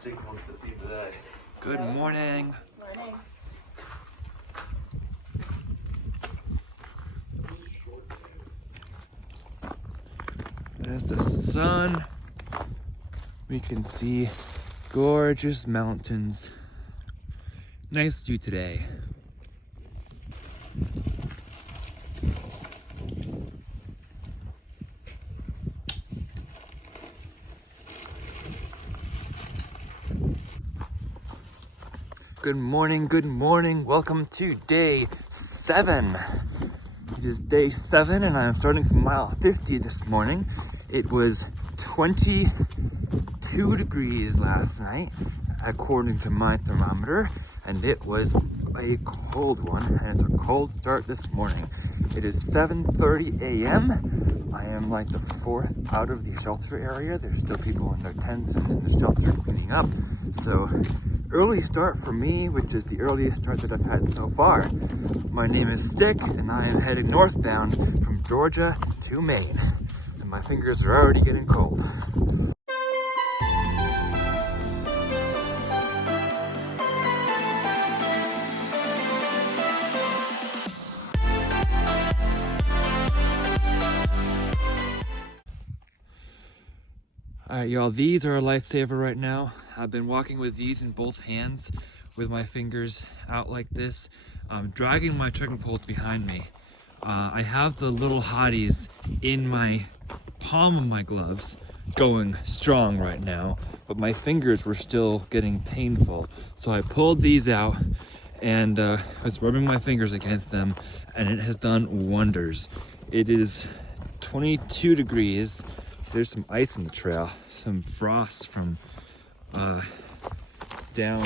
taking one for the team today. Good morning. Morning. There's the sun. We can see gorgeous mountains. Nice view today. Good morning, good morning. Welcome to day 7. It is day 7 and I'm starting from mile 50 this morning. It was 22 degrees last night, according to my thermometer, and it was a cold one, and it's a cold start this morning. It is 7:30 a.m. I am like the 4th out of the shelter area. There's still people in their tents and in the shelter cleaning up. So early start for me, which is the earliest start that I've had so far. My name is Stick, and I am headed northbound from Georgia to Maine. And my fingers are already getting cold. All right, y'all, these are a lifesaver right now. I've been walking with these in both hands with my fingers out like this, dragging my trekking poles behind me. I have the little hotties in my palm of my gloves going strong right now, but my fingers were still getting painful. So I pulled these out and was rubbing my fingers against them, and it has done wonders. It is 22 degrees. There's some ice in the trail, some frost from down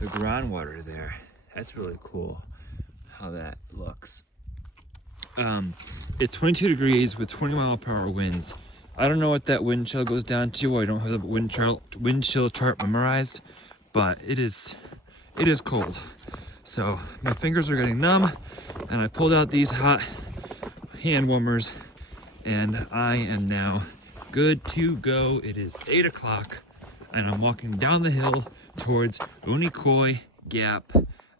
the groundwater there. That's really cool how that looks. It's 22 degrees with 20-mile-per-hour winds. I don't know what that wind chill goes down to. I don't have the wind chill chart memorized, but it is cold. So my fingers are getting numb, and I pulled out these hot hand warmers, and I am now good to go. It is 8 o'clock, and I'm walking down the hill towards Unicoi Gap,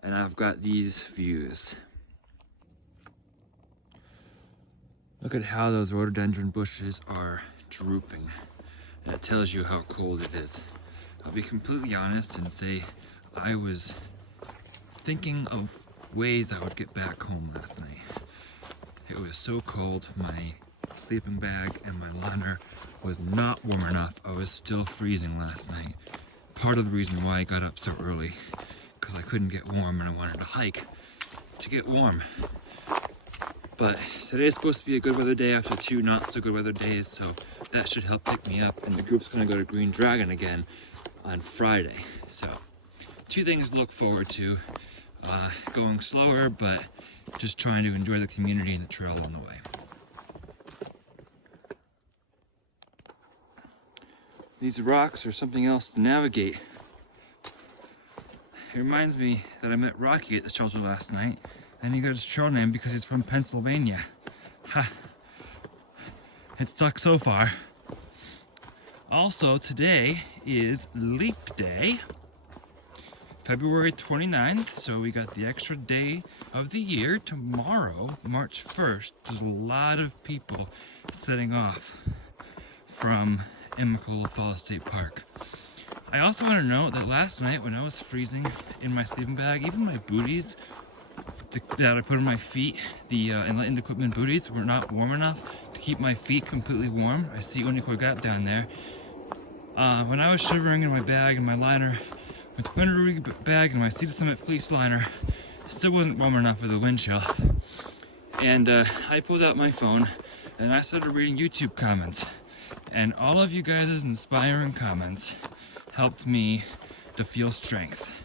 and I've got these views. Look at how those rhododendron bushes are drooping. That tells you how cold it is. I'll be completely honest and say I was thinking of ways I would get back home last night. It was so cold. My sleeping bag and my liner was not warm enough. I was still freezing last night. Part of the reason why I got up so early, because I couldn't get warm and I wanted to hike to get warm. But today is supposed to be a good weather day after 2 not so good weather days, so that should help pick me up. And the group's gonna go to Green Dragon again on Friday. So 2 things to look forward to. Going slower, but just trying to enjoy the community and the trail along the way. These rocks are something else to navigate. It reminds me that I met Rocky at the shelter last night, and he got his trail name because he's from Pennsylvania. Ha! It sucks so far. Also, today is Leap Day, February 29th, so we got the extra day of the year. Tomorrow, March 1st, there's a lot of people setting off from Emmerich Falls State Park. I also want to note that last night when I was freezing in my sleeping bag, even my booties that I put on my feet, the enlightened equipment booties, were not warm enough to keep my feet completely warm. I see Unicoi Gap down there. When I was shivering in my bag and my liner, with the winter bag and my Sea to Summit fleece liner, it still wasn't warm enough for the wind chill. And I pulled out my phone and I started reading YouTube comments. And all of you guys' inspiring comments helped me to feel strength.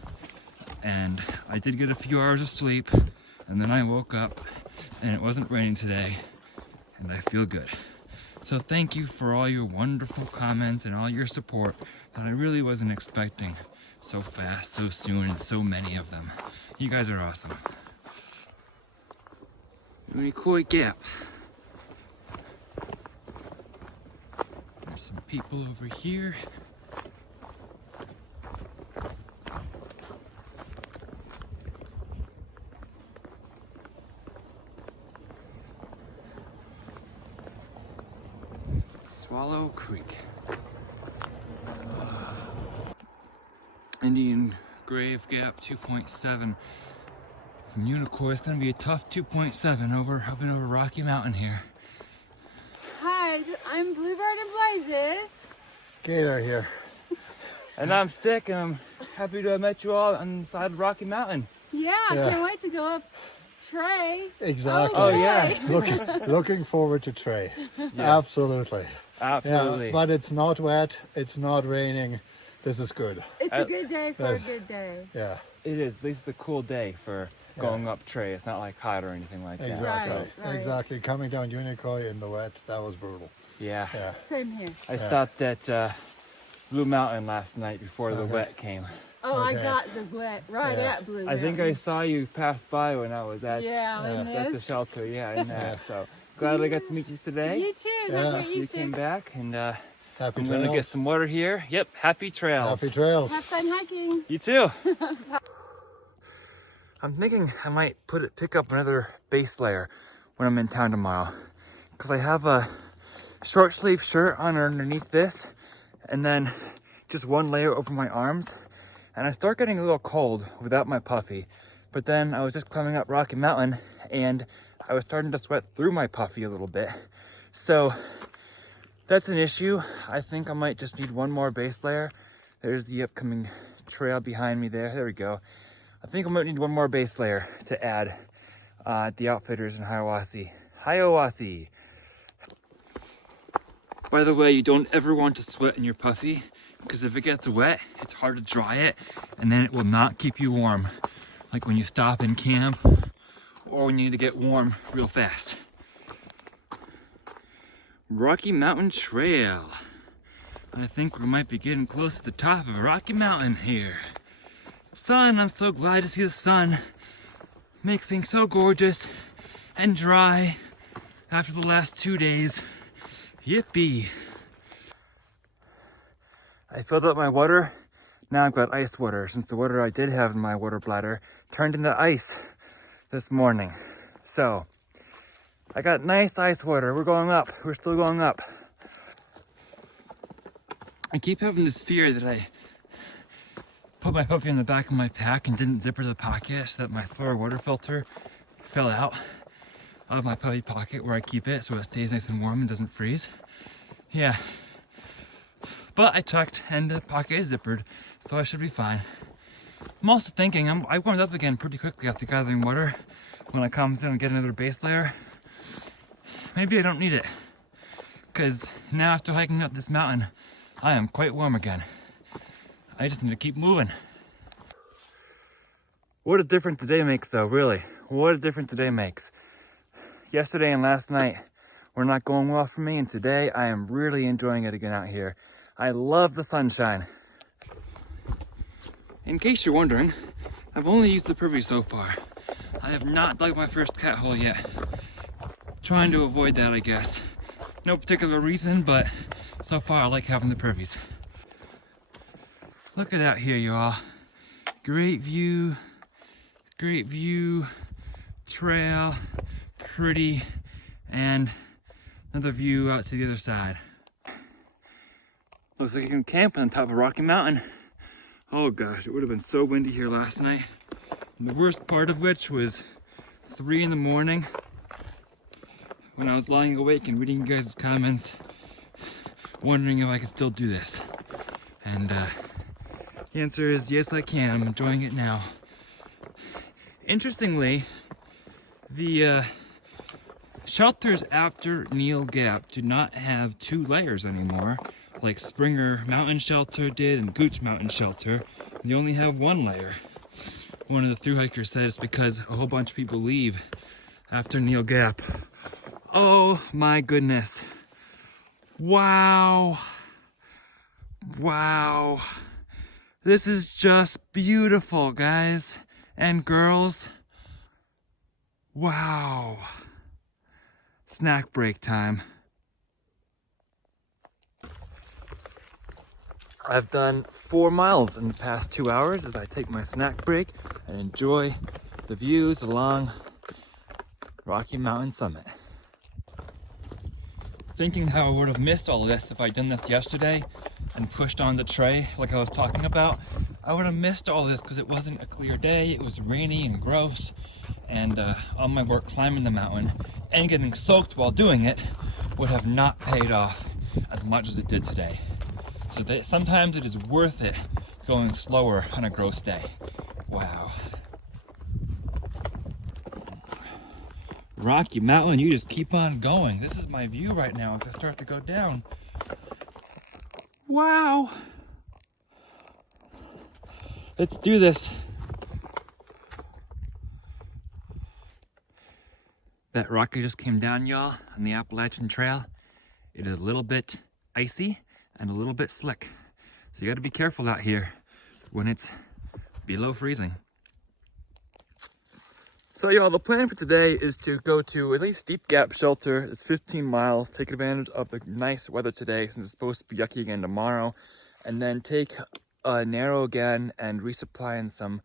And I did get a few hours of sleep, and then I woke up and it wasn't raining today, and I feel good. So thank you for all your wonderful comments and all your support that I really wasn't expecting so fast, so soon, and so many of them. You guys are awesome. Unicoi Gap. There's some people over here. Swallow Creek. Indian Grave Gap 2.7. From Unicor, it's gonna be a tough 2.7 up and over Rocky Mountain here. Hi, I'm Bluebird and Blazes. Gator here. And I'm Stick, and I'm happy to have met you all on the side of Rocky Mountain. Yeah, I can't wait to go up Trey. Exactly. Oh yeah. Looking forward to Trey. Yes. Absolutely. Absolutely. Yeah, but it's not wet, it's not raining. This is good. It's a good day for a good day. Yeah. It is. At least it's a cool day for going up Trey. It's not like hot or anything like that. Exactly. Right. Exactly. Coming down Unicoi in the wet, that was brutal. Yeah. Same here. I stopped at Blue Mountain last night before the wet came. Oh, I got the wet right at Blue Mountain. I think I saw you pass by when I was at, in at the shelter. Yeah, in there. So glad I got to meet you today. You too. That's what You came back, and Happy I'm trails. gonna get some water here. Yep, happy trails. Happy trails. Have fun hiking. You too. I'm thinking I might pick up another base layer when I'm in town tomorrow, because I have a short sleeve shirt on underneath this, and then just one layer over my arms, and I start getting a little cold without my puffy. But then I was just climbing up Rocky Mountain, and I was starting to sweat through my puffy a little bit. So that's an issue. I think I might just need one more base layer. There's the upcoming trail behind me there. There we go. I think I might need one more base layer to add at the Outfitters in Hiawassee. By the way, you don't ever want to sweat in your puffy, because if it gets wet, it's hard to dry it, and then it will not keep you warm. Like when you stop in camp, or when you need to get warm real fast. Rocky Mountain Trail. I think we might be getting close to the top of Rocky Mountain here. Sun, I'm so glad to see the sun. Makes things so gorgeous and dry after the last 2 days. Yippee. I filled up my water. Now I've got ice water, since the water I did have in my water bladder turned into ice this morning. So I got nice ice water. We're going up. We're still going up. I keep having this fear that I put my puffy in the back of my pack and didn't zipper the pocket, so that my Thor water filter fell out of my puffy pocket where I keep it, so it stays nice and warm and doesn't freeze. Yeah. But I checked and the pocket is zippered, so I should be fine. I'm also thinking I warmed up again pretty quickly after gathering water. When I come down and get another base layer, maybe I don't need it, because now after hiking up this mountain, I am quite warm again. I just need to keep moving. What a difference today makes, though, really. What a difference today makes. Yesterday and last night were not going well for me, and today I am really enjoying it again out here. I love the sunshine. In case you're wondering, I've only used the privy so far. I have not dug my first cat hole yet. Trying to avoid that, I guess. No particular reason, but so far I like having the privies. Look at out here, y'all. Great view, trail, pretty, and another view out to the other side. Looks like you can camp on top of Rocky Mountain. Oh gosh, it would have been so windy here last night. And the worst part of which was 3 in the morning when I was lying awake and reading you guys' comments, wondering if I could still do this. And the answer is yes, I can. I'm enjoying it now. Interestingly, the shelters after Neil Gap do not have 2 layers anymore, like Springer Mountain Shelter did and Gooch Mountain Shelter. They only have 1 layer. One of the Thru-Hikers said it's because a whole bunch of people leave after Neil Gap. Oh my goodness. Wow. Wow. This is just beautiful, guys and girls. Wow. Snack break time. I've done 4 miles in the past 2 hours as I take my snack break and enjoy the views along Rocky Mountain summit. thinking how I would have missed all this if I'd done this yesterday and pushed on the Trey like I was talking about. I would have missed all this because it wasn't a clear day. It was rainy and gross, and all my work climbing the mountain and getting soaked while doing it would have not paid off as much as it did today. So sometimes it is worth it going slower on a gross day. Wow. Rocky Mountain, you just keep on going. This is my view right now as I start to go down. Wow. Let's do this. That rocky just came down, y'all, on the Appalachian Trail. It is a little bit icy and a little bit slick. So you gotta be careful out here when it's below freezing. So y'all, the plan for today is to go to at least Deep Gap Shelter. It's 15 miles, take advantage of the nice weather today since it's supposed to be yucky again tomorrow, and then take a narrow again and resupply in some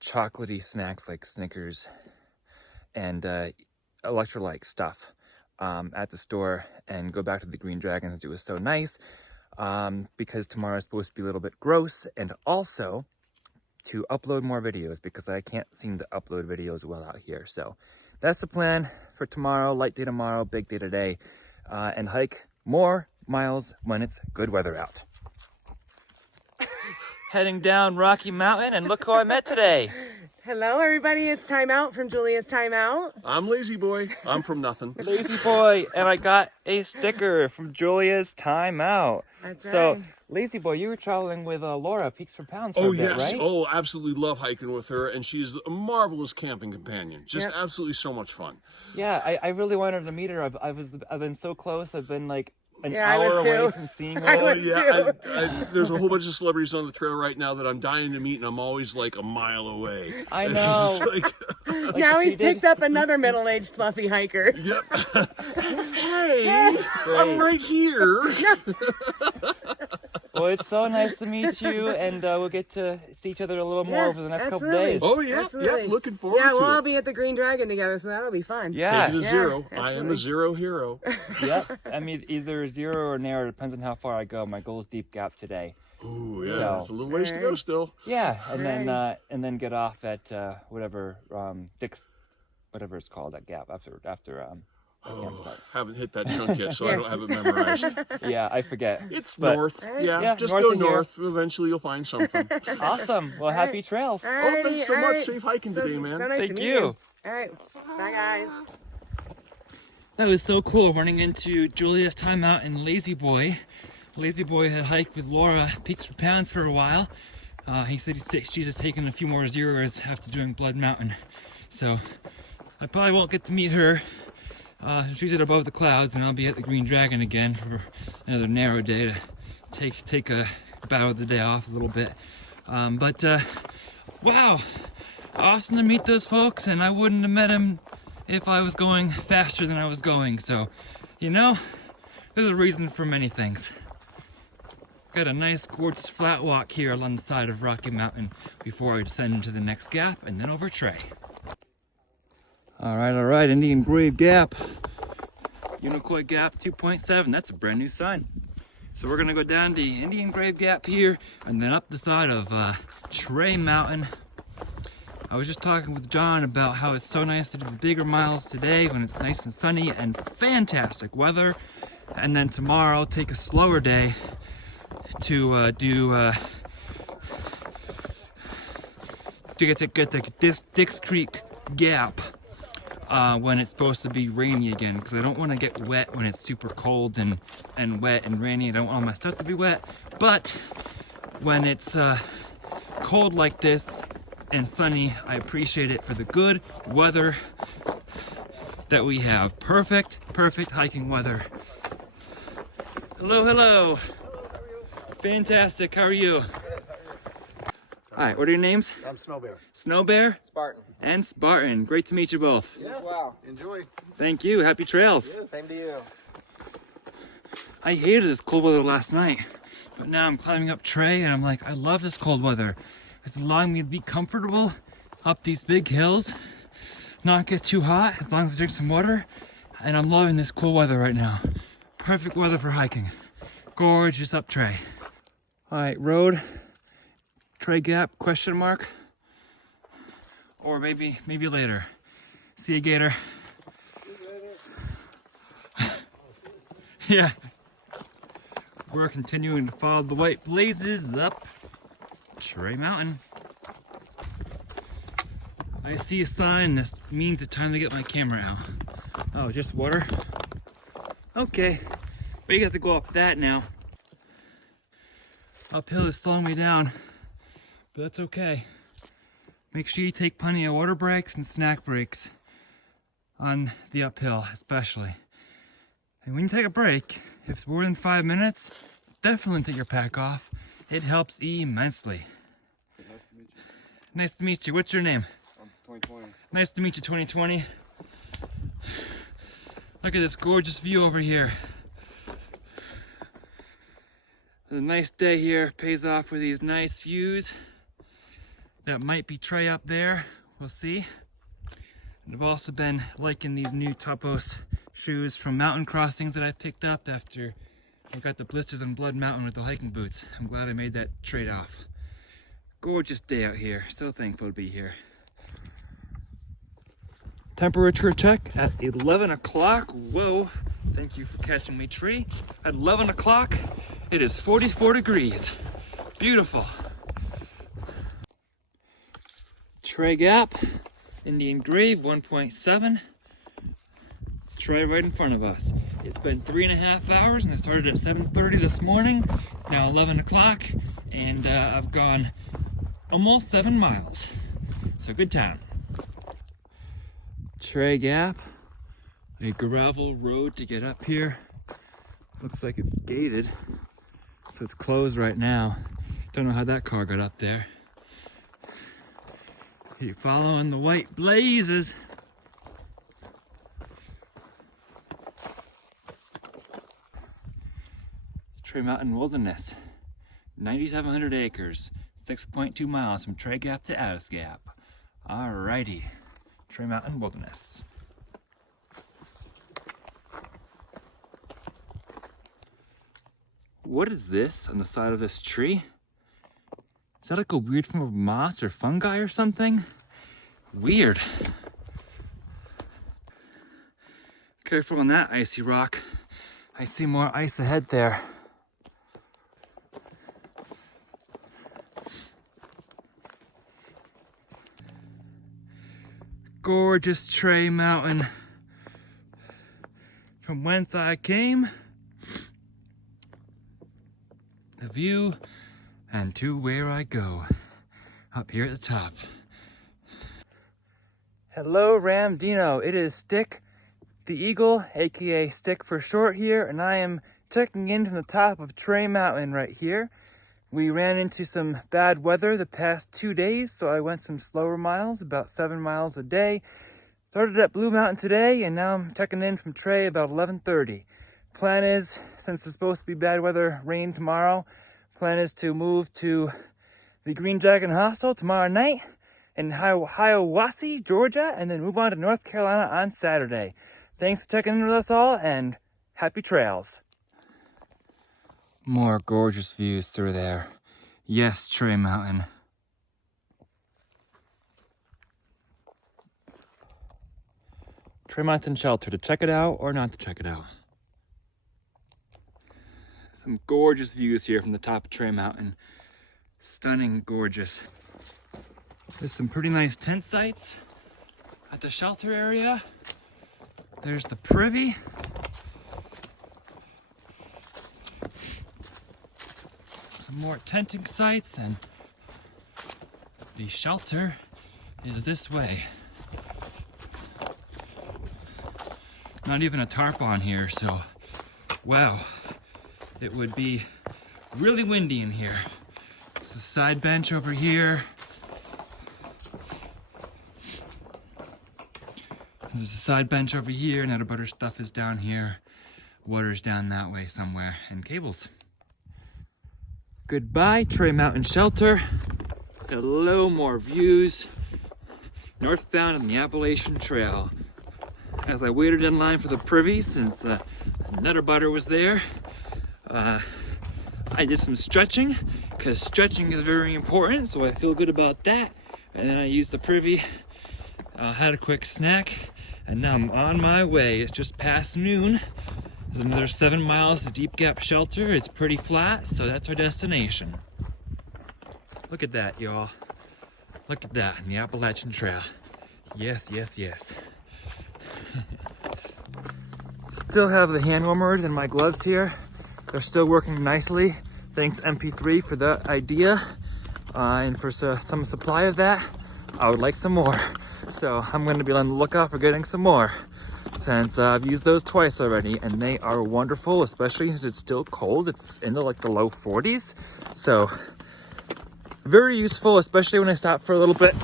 chocolatey snacks like Snickers and electrolyte stuff at the store, and go back to the Green Dragon since it was so nice, because tomorrow is supposed to be a little bit gross, and also to upload more videos because I can't seem to upload videos well out here. So that's the plan for tomorrow. Light day tomorrow, big day today, and hike more miles when it's good weather out. Heading down Rocky Mountain, and look who I met today. Hello, everybody. It's Time Out from Julia's Time Out. I'm Lazy Boy. I'm from nothing. Lazy Boy, and I got a sticker from Julia's Time Out. That's right. So, Lazy Boy, you were traveling with Laura, Peaks for Pounds for a bit, right? Oh, absolutely love hiking with her, and she's a marvelous camping companion. Just absolutely so much fun. Yeah, I really wanted to meet her. I've been so close. I've been like an Yeah, I hour was away too. from seeing I her. was too. There's a whole bunch of celebrities on the trail right now that I'm dying to meet, and I'm always like a mile away. I And know. it's just like, Now she he's picked up another middle-aged fluffy hiker. yep. Hey, I'm right here. Well, it's so nice to meet you, and we'll get to see each other a little more Yeah, over the next couple absolutely. days. Oh yeah, Absolutely. yeah. Looking forward Yeah, to we'll all it. be at the Green Dragon together, so that'll be fun. Yeah, Take it to Yeah, zero. I am absolutely. a zero hero. yep. I mean, either zero or narrow, depends on how far I go. My goal is Deep Gap today. Ooh, yeah. So- There's a little ways to go still. Yeah, and then get off at whatever Dick's, whatever it's called, that gap after our campsite. Haven't hit that chunk yet, so I don't have it memorized. Yeah, I forget. It's But- north. Yeah, Yeah, just north go of here. north. Eventually you'll find something. Awesome. Well, happy trails. Oh, thanks so much. Safe hiking So, today, man. So nice Thank to meet you. All right. Bye, guys. That was so cool running into Julia's Time Out and Lazy Boy. Lazy Boy had hiked with Laura Peaks for Pounds for a while. He said she's just taken a few more zeros after doing Blood Mountain. So I probably won't get to meet her. She's at Above the Clouds, and I'll be at the Green Dragon again for another narrow day to take a bow of the day off a little bit. Wow, awesome to meet those folks, and I wouldn't have met them if I was going faster than I was going. So, you know, there's a reason for many things. Got a nice gorgeous flat walk here along the side of Rocky Mountain before I descend into the next gap and then over Trey. All right, Indian Grave Gap. Unicoi Gap 2.7, that's a brand new sign. So we're gonna go down the Indian Grave Gap here and then up the side of Trey Mountain. I was just talking with John about how it's so nice to do the bigger miles today when it's nice and sunny and fantastic weather. And then tomorrow, take a slower day to get to Dix Creek Gap when it's supposed to be rainy again, because I don't want to get wet when it's super cold and wet and rainy. I don't want all my stuff to be wet, but when it's cold like this and sunny, I appreciate it for the good weather that we have. Perfect hiking weather. Hello. Fantastic, how are you? Hi, what are your names? I'm Snow Bear. Snow Bear Spartan. and Spartan. Great to meet you both. Yeah. Wow. Enjoy. Thank you, happy trails. Same to you. I hated this cold weather last night, but now I'm climbing up Trey and I'm like, I love this cold weather. It's allowing me to be comfortable up these big hills, not get too hot as long as I drink some water, and I'm loving this cool weather right now. Perfect weather for hiking. Gorgeous up Trey. All right, road, Trey Gap, question mark? Or maybe later. See you, Gator. Yeah. We're continuing to follow the white blazes up Trey Mountain. I see a sign. This means it's time to get my camera out. Oh, just water? Okay. But you have to go up that now. Uphill is slowing me down, but that's okay. Make sure you take plenty of water breaks and snack breaks on the uphill, especially. And when you take a break, if it's more than 5 minutes, definitely take your pack off. It helps immensely. Nice to meet you. Nice to meet you. What's your name? I'm 2020. Nice to meet you, 2020. Look at this gorgeous view over here. A nice day here pays off with these nice views. That might be Trey up there. We'll see. And I've also been liking these new Topos shoes from Mountain Crossings that I picked up after I got the blisters on Blood Mountain with the hiking boots. I'm glad I made that trade-off. Gorgeous day out here. So thankful to be here. Temperature check at 11 o'clock. Whoa, thank you for catching me, Tree. At 11 o'clock, it is 44 degrees. Beautiful. Trey Gap, Indian Grave 1.7. Trey right in front of us. It's been 3.5 hours and I started at 7:30 this morning. It's now 11 o'clock and I've gone almost 7 miles. So good time. Trey Gap, a gravel road to get up here. Looks like it's gated, so it's closed right now. Don't know how that car got up there. Keep following the white blazes. Trey Mountain Wilderness, 9,700 acres, 6.2 miles from Trey Gap to Addis Gap. Alrighty. Trey Mountain Wilderness. What is this on the side of this tree? Is that like a weird form of moss or fungi or something? Weird. Careful on that icy rock. I see more ice ahead there. Gorgeous Trey Mountain, from whence I came, the view, and to where I go, up here at the top. Hello Ramdino, it is Stick the Eagle, aka Stick for short here, and I am checking in from the top of Trey Mountain right here. We ran into some bad weather the past 2 days, so I went some slower miles, about 7 miles a day. Started at Blue Mountain today, and now I'm checking in from Trey about 11:30. Plan is, since it's supposed to be bad weather, rain tomorrow, plan is to move to the Green Dragon Hostel tomorrow night in Hiawassee, Georgia, and then move on to North Carolina on Saturday. Thanks for checking in with us all, and happy trails. More gorgeous views through there. Yes, Trey Mountain. Trey Mountain Shelter, to check it out or not to check it out. Some gorgeous views here from the top of Trey Mountain. Stunning, gorgeous. There's some pretty nice tent sites at the shelter area. There's the privy. Some more tenting sites, and the shelter is this way. Not even a tarp on here, so wow, it would be really windy in here. There's a side bench over here. There's a side bench over here, and other butter stuff is down here. Water's down that way somewhere, and cables. Goodbye, Trey Mountain Shelter. Hello, more views. Northbound on the Appalachian Trail. As I waited in line for the privy, since I Nutter Butter was there. I did some stretching because stretching is very important, so I feel good about that. And then I used the privy, had a quick snack, and now I'm on my way. It's just past noon. There's another 7 miles to Deep Gap Shelter. It's pretty flat, so that's our destination. Look at that, y'all. Look at that, in the Appalachian Trail. Yes, yes, yes. Still have the hand warmers and my gloves here. They're still working nicely. Thanks MP3 for the idea and for some supply of that. I would like some more. So I'm going to be on the lookout for getting some more since I've used those twice already and they are wonderful, especially since it's still cold. It's in the low 40s. So very useful, especially when I stop for a little bit.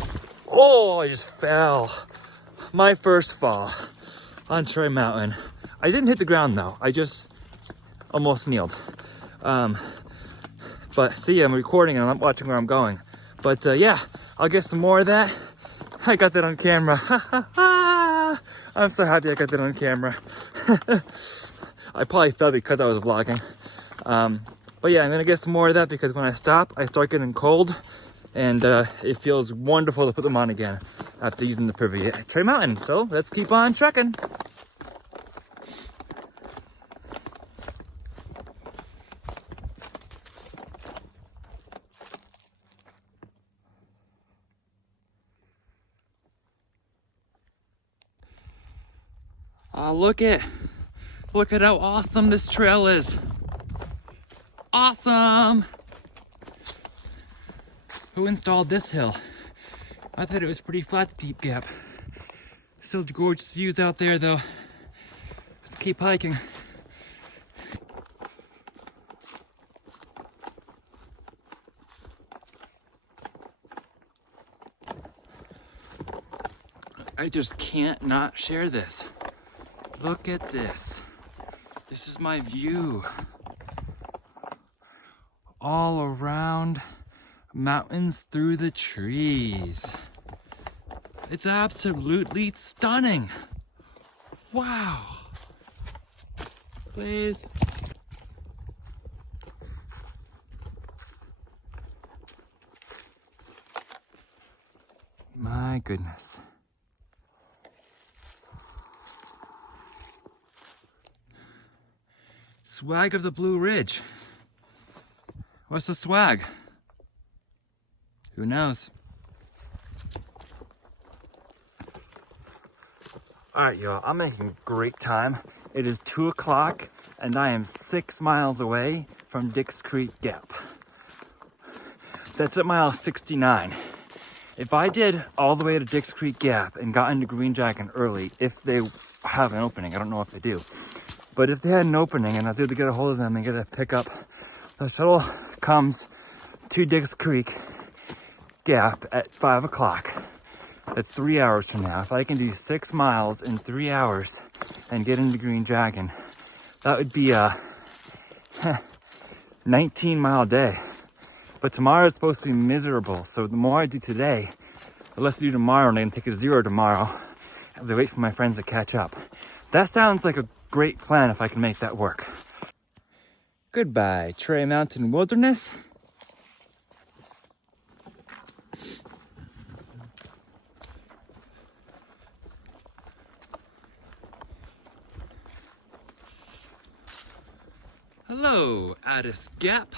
Oh, I just fell. My first fall on Trey Mountain. I didn't hit the ground though. I just almost kneeled. But see, I'm recording and I'm watching where I'm going. But yeah, I'll get some more of that. I got that on camera. I'm so happy I got that on camera. I probably fell because I was vlogging. But yeah, I'm gonna get some more of that because when I stop, I start getting cold. And it feels wonderful to put them on again after using the privy at Trey Mountain. So let's keep on trekking. Look at how awesome this trail is. Awesome! Who installed this hill? I thought it was pretty flat to Deep Gap. Still gorgeous views out there though. Let's keep hiking. I just can't not share this. Look at this. This is my view. All around, mountains through the trees. It's absolutely stunning. Wow. Please. My goodness. Swag of the Blue Ridge. What's the swag? Who knows? All right, y'all, I'm making great time. It is 2 o'clock and I am 6 miles away from Dix Creek Gap. That's at mile 69. If I did all the way to Dix Creek Gap and got into Green Dragon early, if they have an opening, I don't know if they do, but if they had an opening and I was able to get a hold of them and get a pickup, the shuttle comes to Dix Creek Gap at 5 o'clock. That's 3 hours from now. If I can do 6 miles in 3 hours and get into Green Dragon, that would be a 19-mile day. But tomorrow is supposed to be miserable. So the more I do today, the less I do tomorrow, and I can take a 0 tomorrow as I wait for my friends to catch up. That sounds like a great plan if I can make that work. Goodbye, Trey Mountain Wilderness. Hello, Addis Gap.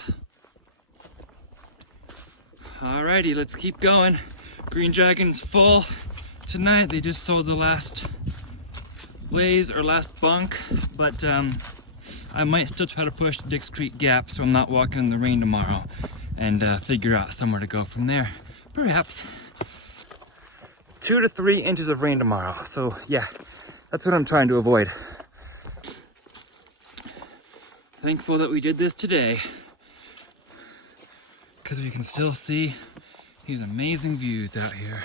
Alrighty, let's keep going. Green Dragon's full tonight. They just sold the last blaze or last bunk, but I might still try to push the Dix Creek Gap so I'm not walking in the rain tomorrow and figure out somewhere to go from there. Perhaps 2 to 3 inches of rain tomorrow. So yeah, that's what I'm trying to avoid. Thankful that we did this today because we can still see these amazing views out here.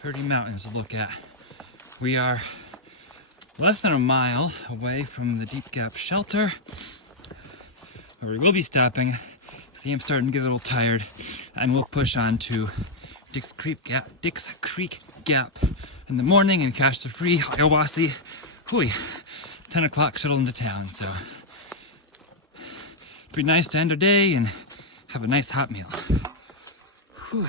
Pretty mountains to look at. We are less than a mile away from the Deep Gap Shelter, where we will be stopping. See, I'm starting to get a little tired, and we'll push on to Dix Creek Gap in the morning and catch the free ayahuasca. Hui. 10 o'clock shuttle into town, so it'd be nice to end our day and have a nice hot meal. Whew.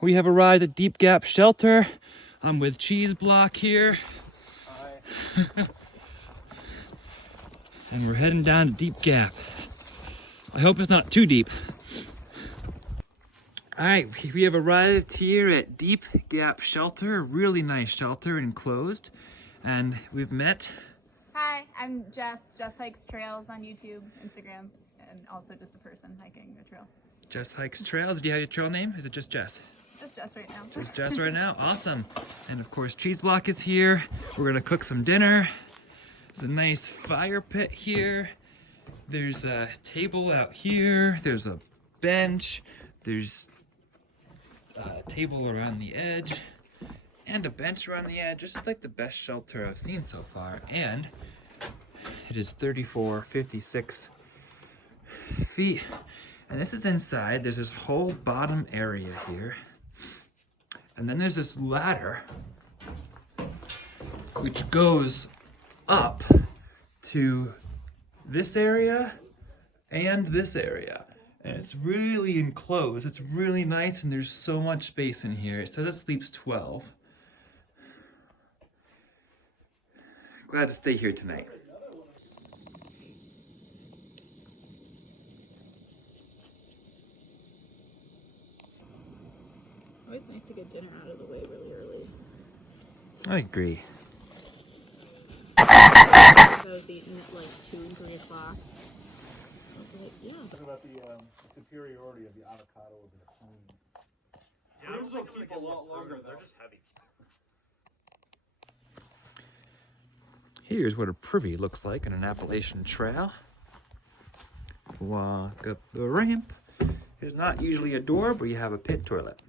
We have arrived at Deep Gap Shelter. I'm with Cheese Block here. And we're heading down to Deep Gap. I hope it's not too deep. All right, we have arrived here at Deep Gap Shelter, a really nice shelter, enclosed. And we've met. Hi, I'm Jess. Jess Hikes Trails on YouTube, Instagram, and also just a person hiking the trail. Jess Hikes Trails. Do you have your trail name? Is it just Jess? Just Jess right now. Just Jess right now? Awesome. And of course, Cheese Block is here. We're gonna cook some dinner. There's a nice fire pit here. There's a table out here. There's a bench. There's a table around the edge and a bench around the edge. Just like the best shelter I've seen so far. And it is 3456 feet. And this is inside. There's this whole bottom area here. And then there's this ladder which goes up to this area and this area. And it's really enclosed. It's really nice and there's so much space in here. It says it sleeps 12. Glad to stay here tonight. Always nice to get dinner out of the way really early. I agree. I was eating at like 2 and 3 o'clock. I was like, yeah. Talking about the superiority of the avocado over the prune. Prunes will keep a lot longer. They're just heavy. Here's what a privy looks like on an Appalachian trail. Walk up the ramp. There's not usually a door, but you have a pit toilet.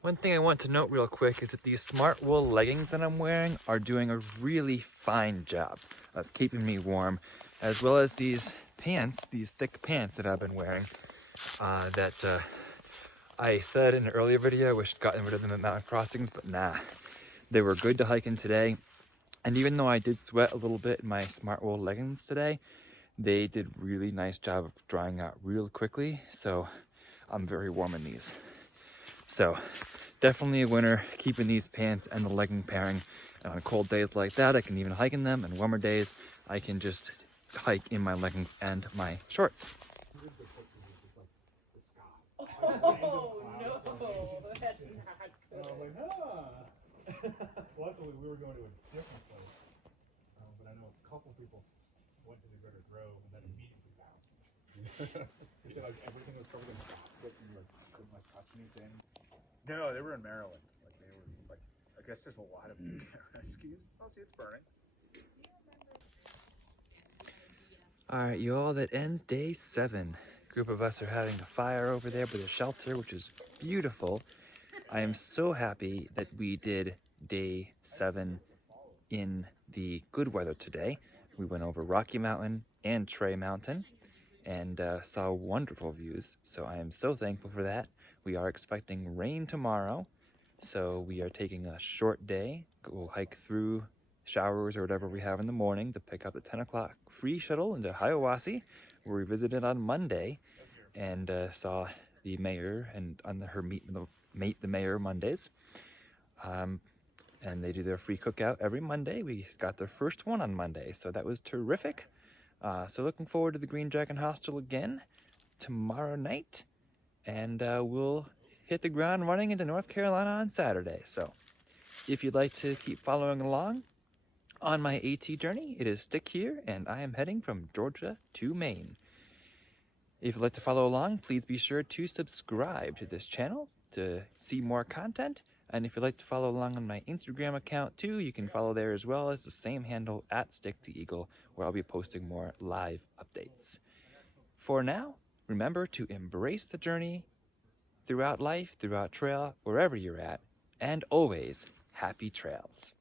One thing I want to note real quick is that these smart wool leggings that I'm wearing are doing a really fine job of keeping me warm, as well as these pants, these thick pants that I've been wearing, that I said in an earlier video I wish I'd gotten rid of them at mountain crossings, but nah. They were good to hike in today, and even though I did sweat a little bit in my smart wool leggings today, they did a really nice job of drying out real quickly, so I'm very warm in these. So definitely a winner keeping these pants and the legging pairing. And on cold days like that, I can even hike in them, and warmer days, I can just hike in my leggings and my shorts. Oh no, that's not good. Luckily, we were going to a different place, but I know a couple people went to the River Grove and then immediately bounced. They said like everything was covered in plastic and you like couldn't like touch anything. No, they were in Maryland. Like they were like, I guess there's a lot of rescues. Oh, see, it's burning. All right, you all, that ends day 7. A group of us are having a fire over there by the shelter, which is beautiful. I am so happy that we did day 7 in the good weather today. We went over Rocky Mountain and Trey Mountain and saw wonderful views. So I am so thankful for that. We are expecting rain tomorrow, so we are taking a short day. We'll hike through showers or whatever we have in the morning to pick up the 10 o'clock free shuttle into Hiawassee, where we visited on Monday and saw the mayor and on her Meet the Mayor Mondays. And they do their free cookout every Monday. We got their first one on Monday, so that was terrific. So looking forward to the Green Dragon Hostel again tomorrow night. And we'll hit the ground running into North Carolina on Saturday. So if you'd like to keep following along on my AT journey, it is Stick here, and I am heading from Georgia to Maine. If you'd like to follow along, please be sure to subscribe to this channel to see more content. And if you'd like to follow along on my Instagram account too, you can follow there as well as the same handle at StickTheEagle, where I'll be posting more live updates. For now, remember to embrace the journey throughout life, throughout trail, wherever you're at. and always happy trails.